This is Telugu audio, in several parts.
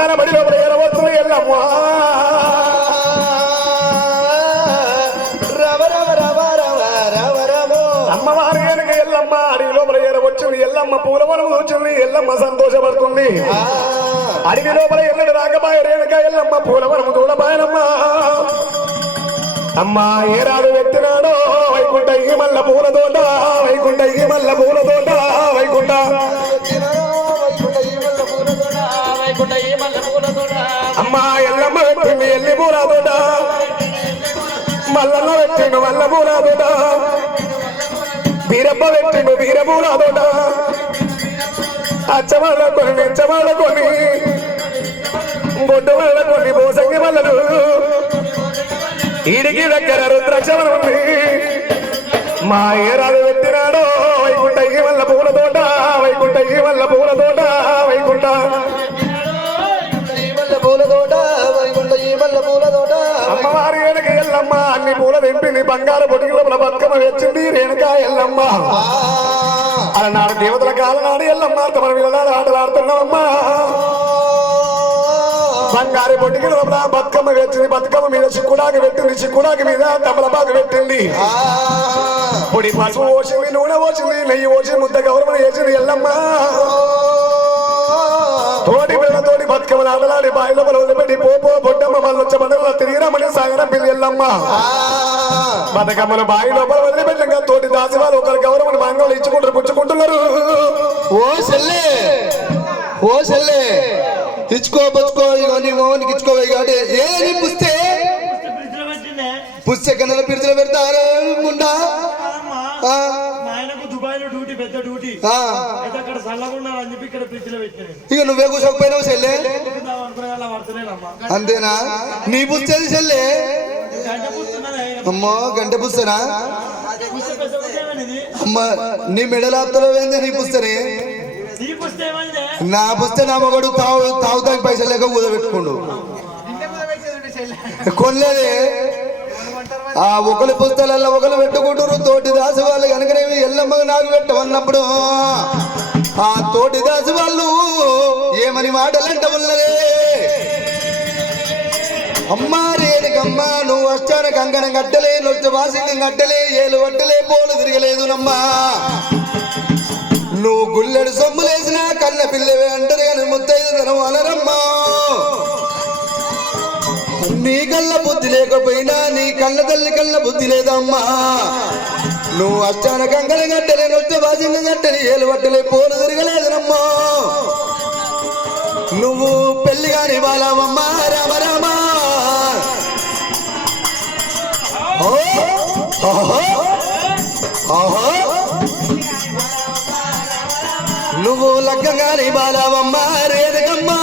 మందాల బడి లోపల ఎరవచ్చు ఎల్లమ్మ అమ్మవారి వెనక ఎల్లమ్మ అడవి లోపల ఎరవచ్చింది ఎల్లమ్మ పూలవనం వచ్చింది ఎల్లమ్మ సంతోషపడుతుంది అడవి లోపల ఎల్లడు రాకబాయ రేణుక ఎల్లమ్మ పూలవనము దూడబాయనమ్మ అమ్మా ఏరాడు వెత్తినాడో వైకుంఠ ఈ మల్ల పూల తోట వైకుంఠ ఈ మల్ల పూల తోట వైకుంఠ అమ్మా ఎల్లమ్మ పెట్టింది ఎల్లి పూల తోట మల్లమ్మ పెట్టిండు మల్ల పూల తోట వీరమ్మ పెట్టిండు వీర పూల తోట అచ్చమాల కొని మెచ్చమాల కొని బొడ్డు వల్ల కొన్ని బోసంగి మల్లలు ఈడికి దగ్గర రుద్రాక్షవనం ఉంది మా ఏరాడు పెట్టినాడో వైకుంఠ ఈ వల్ల పూల తోట వైకుంఠ ఈ వల్ల పూల తోట వైకుంఠ అమ్మవారి వెనక ఎల్లమ్మ అన్ని పూల తెంపింది బంగారు బొడిగిల బతుకమ్మ వచ్చింది రేణుక ఎల్లమ్మ అలనాడు దేవతల కాలనాడు ఎల్లమ్మ తమ విలనాడు ఆటలాడుతున్నామమ్మా బంగారు బొడ్డికి లోపల బతుకమ్మ వచ్చింది బతుకమ్మ మీద చిక్కుడాకి పెట్టింది చిక్కుడాకి మీద తమలపాకు పెట్టింది పొడి పసుపు పోసింది నూనె పోసింది నెయ్యి పోసి ముద్ద గౌరవం వేసింది ఎల్లమ్మ తోటి పిల్లలతోటి బతుకమ్మలు ఆడలాడి బాయిలో వదిలిపెట్టి పోపో బొడ్డమ్మ మళ్ళొచ్చ మనలో తిరిగిరమని సాగరం పిల్లి ఎల్లమ్మ బతుకమ్మలు బాయి లోపల వదిలిపెట్టాక తోటి దాసి వాళ్ళు ఒకరి గౌరవం మంగళలు ఇచ్చుకుంటారు పుచ్చుకుంటున్నారు ఓ సెల్లే ఇచ్చుకో పుచ్చుకో ఇగో నీ మోహన్కి ఇచ్చుకోవాలి కాబట్టి ఏ నీ పుస్తే పుస్తే కన్నా పిడిచలు పెడతారు ముండా ఇక నువ్వే కూర్చోకపోయినావు చెల్లె అంతేనా నీ పుస్తేది చెల్లె అమ్మో గంట పుస్తనా అమ్మ నీ మెడలాప్తలో ఏంది నీ పుస్తనే నా పుస్తే నా మగడు తాగుతాకి పైసలు లేక ఊదబెట్టుకోండు కొనలేదే ఆ ఒకరి పుస్తకాలలో ఒకరు పెట్టుకుంటారు తోటి దాసు వాళ్ళు కనుకనేవి ఎల్లమ్మగా నాకు పెట్టమన్నప్పుడు ఆ తోటి దాసు వాళ్ళు ఏమని మాటలంట ఉన్నదే అమ్మా రేణుకమ్మ నువ్వు వచ్చాన కంకణం కట్టలే నొచ్చి వాసింగం కట్టలే ఏలు వట్టలే పోలు తిరగలేదు నమ్మా నువ్వు గుల్లెడు సొమ్ములేసినా కన్న పిల్లవే అంటారు కానీ ముత్తైదు అనరమ్మా నీ కళ్ళ బుద్ధి లేకపోయినా నీ కళ్ళ తల్లి కళ్ళ బుద్ధి లేదమ్మా నువ్వు అచ్చాన కంకణ గట్టలే నొచ్చ బాసింగ గట్టలే ఏలు పట్టలే పోలు తిరగలేదనమ్మా నువ్వు పెళ్లి కాని బాలమ్మా రామ రామ నువ్వు లగ్గంగాని బాలవమ్మా రేణుకమ్మా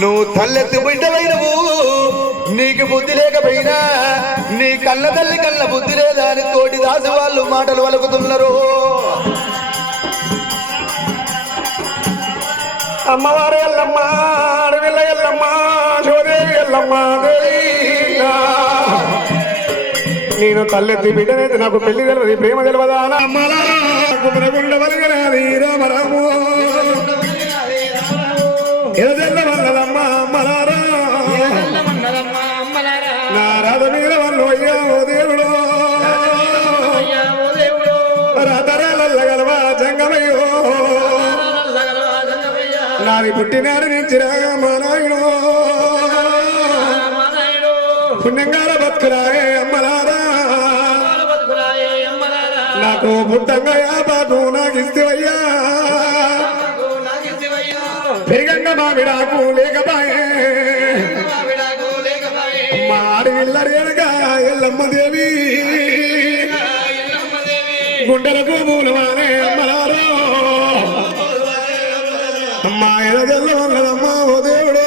నువ్వు తల్లెత్తి బిడ్డవైనవు నీకు బుద్ధి లేకపోయినా నీ కళ్ళ తల్లి కళ్ళ బుద్ధి లేదా అని తోటి దాసి వాళ్ళు మాటలు వలుకుతున్నారు అమ్మవారు ఎల్లమ్మ అడవిల్ల ఎల్లమ్మ జోదేవి ఎల్లమ్మ నేను తల్లెత్తి బిడ్డనైతే నాకు పెళ్లి తెలియదు ప్రేమ తెలియదా గుండవలిగినది రామరాము ఎదెల్ల వల్లదమ్మ అమ్మలారా నా రాధ మీద వాళ్ళు అయ్యా ఓ దేవుడు రాధరాలగలవా జంగమయ్యో నాది పుట్టినాడు నుంచి రామ నాయుడు పుణ్యంగాల బతుకురాయే అమ్మలారా నాకు పుట్టంగా బాబు నాకు ఇస్తేవయ్యా పెరిగంగా మామిడాకు లేకపాయే అమ్మా అడవిల్లరేనగా ఎల్లమ్మ దేవి గుండెలకు మూలమానే అమ్మలారో అమ్మా ఎదజల్ల వల్లదమ్మా ఓ దేవుడు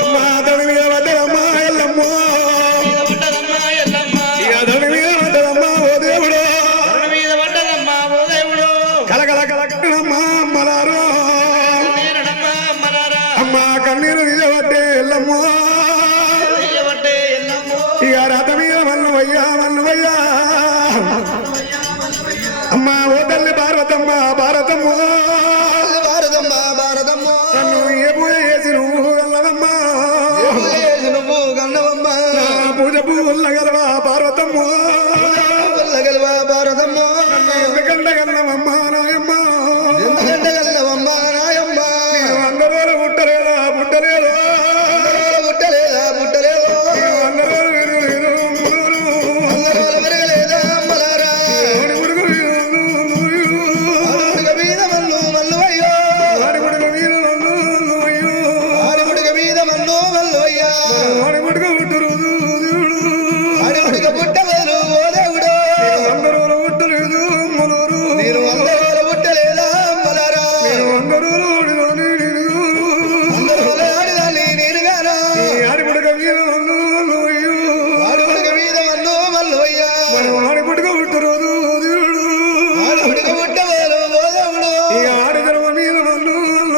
అమ్మా అతడి మీద పడ్డదమ్మా ఎల్లమ్మ అతడి మీద పడ్డదమ్మా ఓ దేవుడు కలకల కలకమ్మా అమ్మలారో అమ్మా కన్నీరు నిజబట్టే ఎల్లమ్మ ఇక రథ మీద మల్లువయ్యా మల్లువయ్యా మల్లవయ్యా ఆడిపడుగా పుట్టరు దేవుడు అడిగుడిగా పుట్టలేదు ఓ దేవుడు 100 రోజులు పుట్టలేదు అమ్మలారు నేను 100 రోజులు పుట్టలేదా అమ్మలారా 100 రోజులు ఆడిదాని నేను 100 రోజులు ఆడిదాన్ని నేను గానా ఆడిపడక మీద అయ్యో అడిగుడిగా మీద మల్లవయ్యా ఆడిపడుగా పుట్టరు దేవుడు అడిగుడిగా పుట్టలేదు ఓ దేవుడు ఆడిదర్మ మీద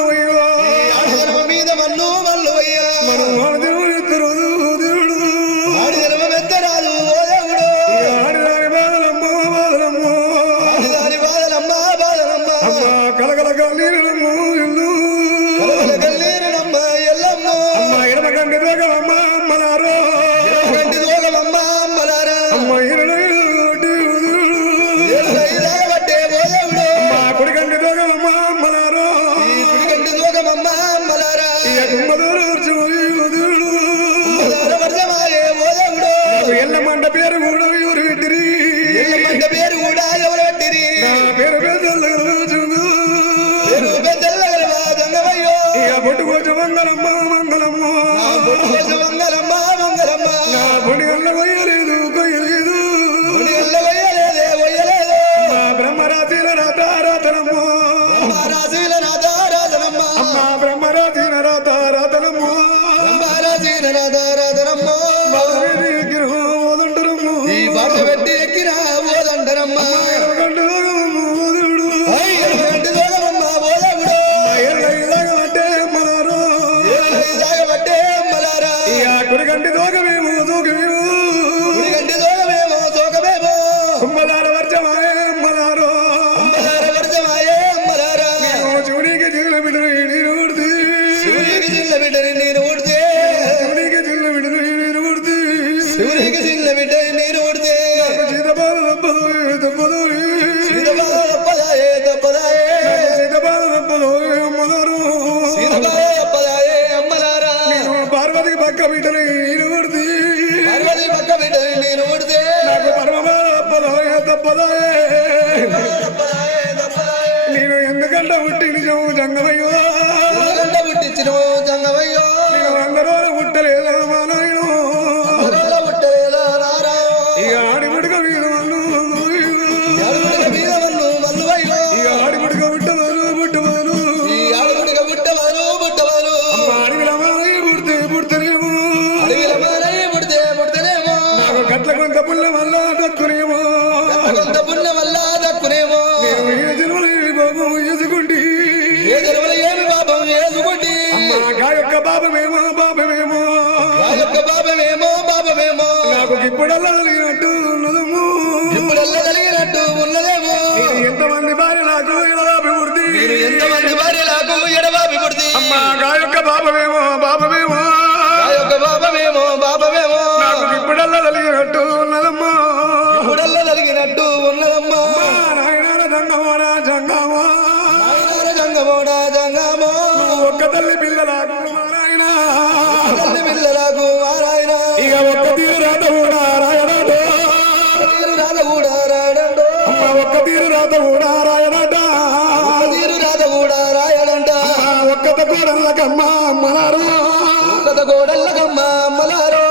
అయ్యో ఆడిదర్మ మీద మల్లవయ్యా ఆడిదర్మ ఎత్తరు దేవుడు ఆడిదర్మ మెత్తరాదు ఓ దేవుడు ఆడిదాని బాధలమ్మ ఆడిదాని బాధలమ్మ కలకల కన్నీరమ్మ ఇల్లు కన్నీరమ్మ ఎల్లమ్మ ఎడమ కంటి దోగలమ్మ అమ్మలారో కంటి దోగలమ్మ అమ్మలారా ఇలాగబట్టే ఓ దేవుడు కుడి కంటి దోగలమ్మ అమ్మలారో కంటి దోగమమ్మ అమ్మలారా వర్షమాయే ఓ దేవుడు ఎల్లమంట పేరు కూడా ఎవరు పెట్టిరి ఎల్లమ్మంట పేరు కూడా ఎవరు పెట్టిరి పేరు పేరు పెద్దల్లగలవా దొంగమయ్యో బొట్టు కొంచెం మంగళమ్మ మంగళమ్మ మంగళమ్మ మంగళమ్మ పొడి గల్ల కొయ్యలేదు కొయ్యలేదు ఎల్ల వయ్యలేదే వయ్యలేదు బ్రహ్మరాశిల రాతారాతనమ్మ రాజీల రాధారాధనమ్మ బ్రహ్మరాశిల రాతారాతనమ్మ రాజీల రాధారాధనమ్మ ఓదంటరమ్మ ఈ బాట పెట్టి ఎక్కిన ఓదండరమ్మ కంటి దోగలమ్మ దేవుడు కంటి దోగమమ్మ ఓ దేవుడు అంటే అమ్మలారో సాగబట్టే అమ్మలారా కుడి కంటి దోగమేమో దోగమేమో కంటి దోగమేమో సోకమేమో కుంభలార వర్జమాయే అమ్మలారో అమ్మలార వర్షమాయే అమ్మలారా శివునికి జిల్ల బిడ్డలు నేను ఊడితే శివునికి జిల్ల బిడ్డని నేను ఊడితే శివునికి జిల్ల బిడ్డలు నేను ఊడితే శివునికి జిల్ల బిడ్డని నేను ఊడితే సీతబాధ తప్పదు తప్పదు సీతబాధ తప్పదాయే తప్పదాయే సీతబాధ తప్పదు అమ్మలారు సీతబాధ తప్పదాయే అమ్మలారా పార్వతి పక్క బిడ్డలు నేను ఊడితే పార్వతి పక్క బిడ్డని నేను ఊడితే నాకు పర్వబాధ తప్పదాయే తప్పదాయే తప్పదాయే తప్పదాయే నేను ఎందుకంటే పుట్టి నిజం జంగమయ్యో గంట పుట్టించిన జంగమయ్యో నేను 100 రోజులు పుట్టలేదా మా నాయన రోజుల పుట్టలేదా నారాయణ ఇక ఆడిముడుక మీద మీద మల్లువయ్యో ఆడిముడుక పుట్టవారు ఈ ఆడుగుడిగా పుట్టవారు పుట్టవారు అడవిల మానయ్య పుడితేనేమో అడవిల మానయ్య పుడితేనేమో నాకు గట్ల కొంత పుల్ల వల్ల దక్కునేమో కొంత పుణ్యం వల్ల దక్కునేమో నేను ఏ జన్మలో ఏ పాపం చేసుకుంటే ఏ జన్మలో ఏమి పాపం చేసుకుంటే గా యొక్క పాపమేమో ఆ యొక్క పాపమేమో పాపమేమో నాకు ఇప్పుడల్లా కలిగినట్టు ఉన్నదము ఇప్పుడల్లా కలిగినట్టు ఉన్నదేమో ఎంతమంది భార్య నాకు అభివృద్ధి మీరు ఎంతమంది భార్యలకు ఎడబాపి పుడితే గా యొక్క పాపమేమో ఆ యొక్క పాపమేమో పాపమేమో నాకు ఇప్పుడల్లా కలిగినట్టు ఉన్నదమ్మా ఇప్పుడల్లా కలిగినట్టు ఉన్నదమ్మా నాయన జంగమోడా జంగమో జంగమోడా జంగమో ఒక్క తల్లి పిల్లలకు మా నాయన తల్లి పిల్లలకు మారాయన ఇక ఒక్క తీరు రాత కూడా రాయనాడు రాధ కూడా రాయడండు ఒక్క తీరు రాత కూడా రాయనాట తీరు రాధ కూడా రాయడంట ఒక్కత కోడళ్ళకమ్మ అమ్మలారు ఒక్కత గోడల్లకమ్మ అమ్మలారో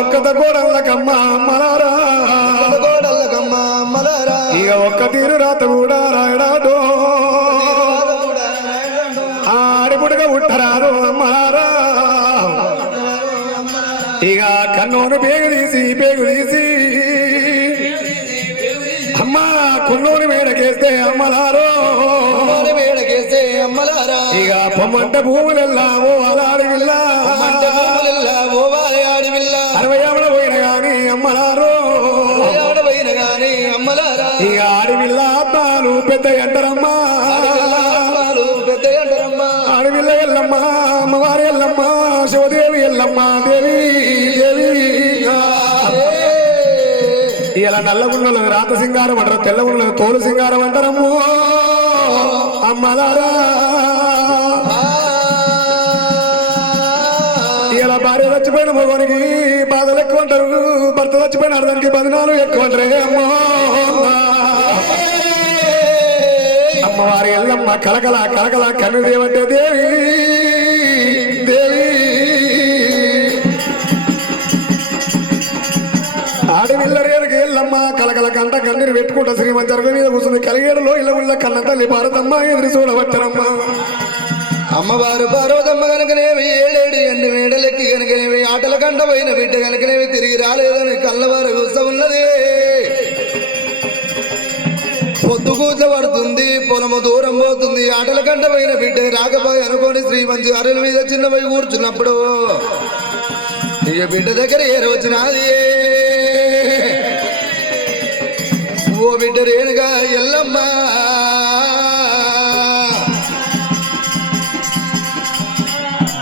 ఒక్కత కోడళ్ళకమ్మ అమ్మలారా గోడల్లకమ్మ అమ్మలారా ఇక ఒక్క తీరు రాత కూడా రాయడాడు రాధ కూడా రాయడండు ఆడిపుడుగా ఉట్టరారు అమ్మారా ఇక కన్నోను పేగు తీసి అమ్మా కున్నోని మేడకేస్తే అమ్మలారో వేడకేస్తే అమ్మలారా ఇక పొమ్మంట భూములెల్లామో అలాడి విల్ల ఓవాలే ఆడివిల్ల 60 ఏళ్ళ పోయిన గాని అమ్మలారో పోయిన గాని అమ్మలారా ఇక ఆడివిల్ల ఆత్మాలు పెద్ద ఎంటరమ్మా పెద్ద అంటారమ్మా ఆడవిల్ల ఎల్లమ్మ అమ్మవారి ఎల్లమ్మ శివదేవి ఎల్లమ్మ దేవి ఇలా నల్ల గుండెలకు రాత సింగారం అంటారు తెల్ల గుండెలకు తోలు సింగారం అంటారమ్ము అమ్మలారా ఇలా భార్య చచ్చిపోయిన మగవానికి బాధలు ఎక్కువ అంటారు భర్త చచ్చిపోయిన అర్థానికి బదనాలు ఎక్కువ అంటారే అమ్మో అమ్మవారి ఎల్లమ్మ కలకల కలకల కన్ను దేవంటే దేవి దేవి ఆడి విల్లరేనికి ఎల్లమ్మ కలకల కంట కన్నీరు పెట్టుకుంటా శ్రీమంత అరుగు మీద కూర్చుంది కలిగేడులో ఇలా ఉల్ల కన్న తల్లి భారతమ్మ ఎదురు చూడవచ్చరమ్మ అమ్మవారు పార్వతమ్మ కనుకనేవి ఏడేడు ఎండు మేడలెక్కి కనుకనేవి ఆటల కంట పోయిన బిడ్డ కనుకనేవి తిరిగి రాలేదని కళ్ళవారు చూస్తూ ఉన్నది పొద్దుగూట్ల పడుతుంది పొలము దూరం పోతుంది ఆటల కంట పోయిన బిడ్డ రాకపోయి అనుకోని శ్రీమంతి అరుల మీద చిన్నపోయి కూర్చున్నప్పుడు ఇక బిడ్డ దగ్గర ఏరు వచ్చినది ఓ బిడ్డ రేణుగా ఎల్లమ్మ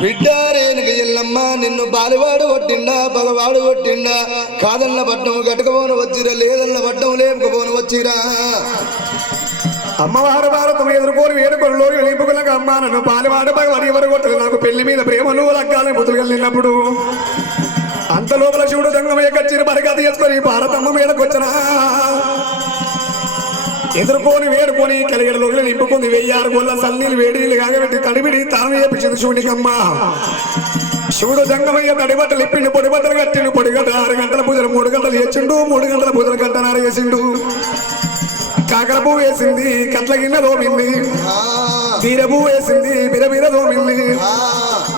బిడ్డ రేణుగా ఎల్లమ్మ నిన్ను బాలివాడు కొట్టిండా పగవాడు కొట్టిండా కాదన్న పట్టము గటకపోను వచ్చిరా లేదన్న పట్టము లేపకపోను వచ్చిరా అమ్మవారు భారతం ఎదుర్కొని వేడుకొల్లో నింపుకులకు అమ్మ నన్ను పాలివాడ పగవాడు ఎవరు కొట్టదు నాకు పెళ్లి మీద ప్రేమ నువ్వు లగ్గాలని బుద్ధులు వెళ్ళినప్పుడు అంత లోపల శివుడు జంగమయ్య కచ్చిరి బరగా తీసుకొని భారతమ్మ మీదకొచ్చనా ఎదుర్కొని వేడుకొని కలిగడలో నింపుకుంది 1006 గొల్ల సన్నీళ్ళు వేడి నీళ్ళు కాగబెట్టి తడిబిడి తాను చేపించింది శివునికమ్మ శివుడు జంగమయ్య తడిబట్టలు ఇప్పిండు పొడి బట్టలు కట్టిండు పొడి గంట 6 గంటల పూజలు 3 గంటలు వేసిండు 3 గంటల పూజలు గంటన్నర వేసిండు కాకర పువ్వు వేసింది కట్ల గిన్నె దోమింది బీర పువ్వు వేసింది బిరబీర దోమింది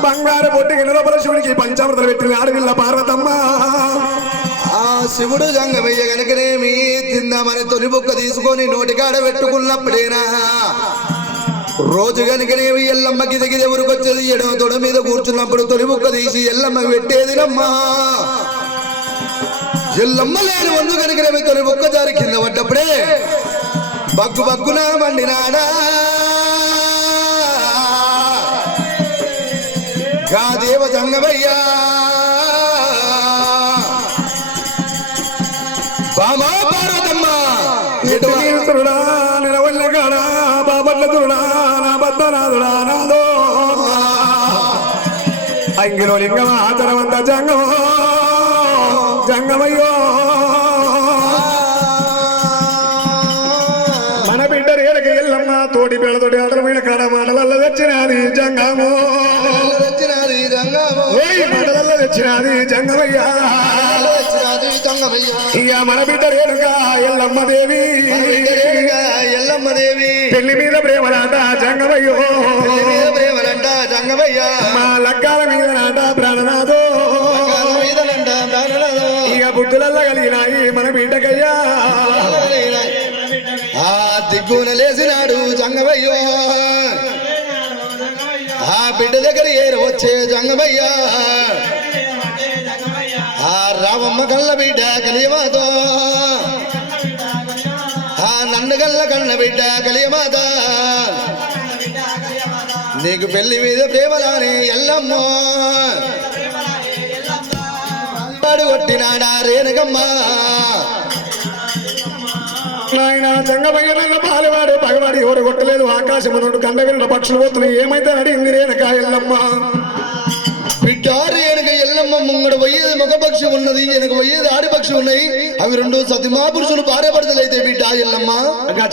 బంగారు పొట్టి గిన్నె లోపల శివునికి పంచామృతలు పెట్టింది ఆడవిల్ల పార్వతమ్మ ఆ శివుడు జంగమయ్య కనుకనేమి తిందామని తొలి బుక్క తీసుకొని నోటికాడ పెట్టుకున్నప్పుడేనా రోజు కనుకనేమి ఎల్లమ్మ గిదగిద ఊరికొచ్చేది ఎడమ తొడ మీద కూర్చున్నప్పుడు తొలి బుక్క తీసి ఎల్లమ్మ పెట్టేదినమ్మా ఎల్లమ్మ లేని వందు కనుకనేమి తొలి బుక్క జారి కింద పడ్డప్పుడే బగ్గు బగ్గున మండినాడా గా దేవ జంగమయ్యా బామా పార్వతమ్మ ఎటుడా నిలవల్లగాడా బాబట్ల తుడా నా బద్దనాదుడా నాదో అంగిలో లింగమ ఆచరవంత జంగమో జంగమయ్యో మన బిడ్డ రేలకి ఎల్లమ్మ తోటి పిల్లతోటి ఆటలమైన కాడ మాటలల్లో తెచ్చినది జంగమో వచ్చినది జంగమో మాటలల్లో తెచ్చినది జంగమయ్యా ఇక మన బిడ్డ రేణుక ఎల్లమ్మ దేవి ఎల్లమ్మ దేవి పెళ్లి మీద ప్రేమలాట జంగమయ్యో ప్రేమలంట జంగమయ్య మా లగ్గాల మీద నాట ప్రాణనాథో ఇక బుద్ధులల్లా కలిగినాయి మన బిడ్డకయ్యా ఆ దిగ్గున లేచినాడు జంగమయ్యో ఆ బిడ్డ దగ్గర ఏరు వచ్చే జంగమయ్య ఆ రామమ్మ కళ్ళ బిడ్డ కలియమాతో ఆ నన్ను కళ్ళ కన్న బిడ్డ కలియమాత నీకు పెళ్లి మీద ప్రేమలాని ఎల్లమ్మ వాడు కొట్టినాడా రేణుకమ్మ నాయన జంగమయ్య నల్ల పాలవాడు పగవాడు ఎవరు కొట్టలేదు ఆకాశం నుండి కండ విన్న పక్షులు పోతున్నాయి ఏమైతే అడిగింది రేణుక ఎల్లమ్మ బిడ్డ రేణుక ఎల్లమ్మ ముంగడు పోయేది మగపక్షి ఉన్నది వెనక పోయేది ఆడిపక్షి ఉన్నాయి అవి రెండు సతిమా పురుషులు భార్యభర్తలైతే బిడ్డ ఎల్లమ్మ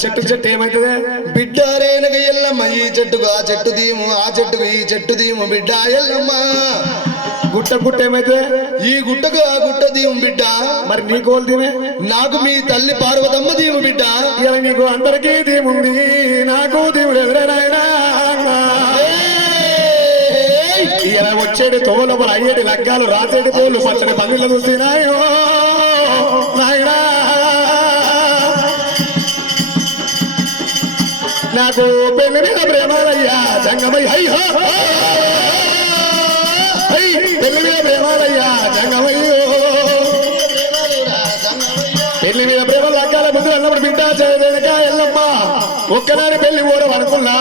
చెట్టు ఏమైతుంది బిడ్డ రేణుక ఎల్లమ్మ ఈ చెట్టుకు ఆ చెట్టు దీము ఆ చెట్టుకు ఈ చెట్టు దీము బిడ్డ ఎల్లమ్మ గుట్ట ఏమైతే ఈ గుట్టకు ఆ గుట్ట దీము బిడ్డ మరి నీకు దీమే నాకు మీ తల్లి పార్వతమ్మ దీము బిడ్డ ఇలా నీకు అందరికీ దీముంది నాకు దీవుడు ఎదురైనా ఇలా వచ్చేటి తోలు అయ్యేటి లగ్గాలు రాసేటి తోలు పచ్చడి పనులు చూసినాయో నాయనా నాకు పెళ్లి మీద ప్రేమాలయ్యా జంగమయ్య పెళ్లి మీద ప్రేమాలయ్యా జంగమయ్యో పెళ్లి మీద ప్రేమ లగ్గాల ముందు అన్నప్పుడు బిడ్డ చేయలేక ఎల్లమ్మ ఒక్కనాడు పెళ్లి కూడా అనుకున్నా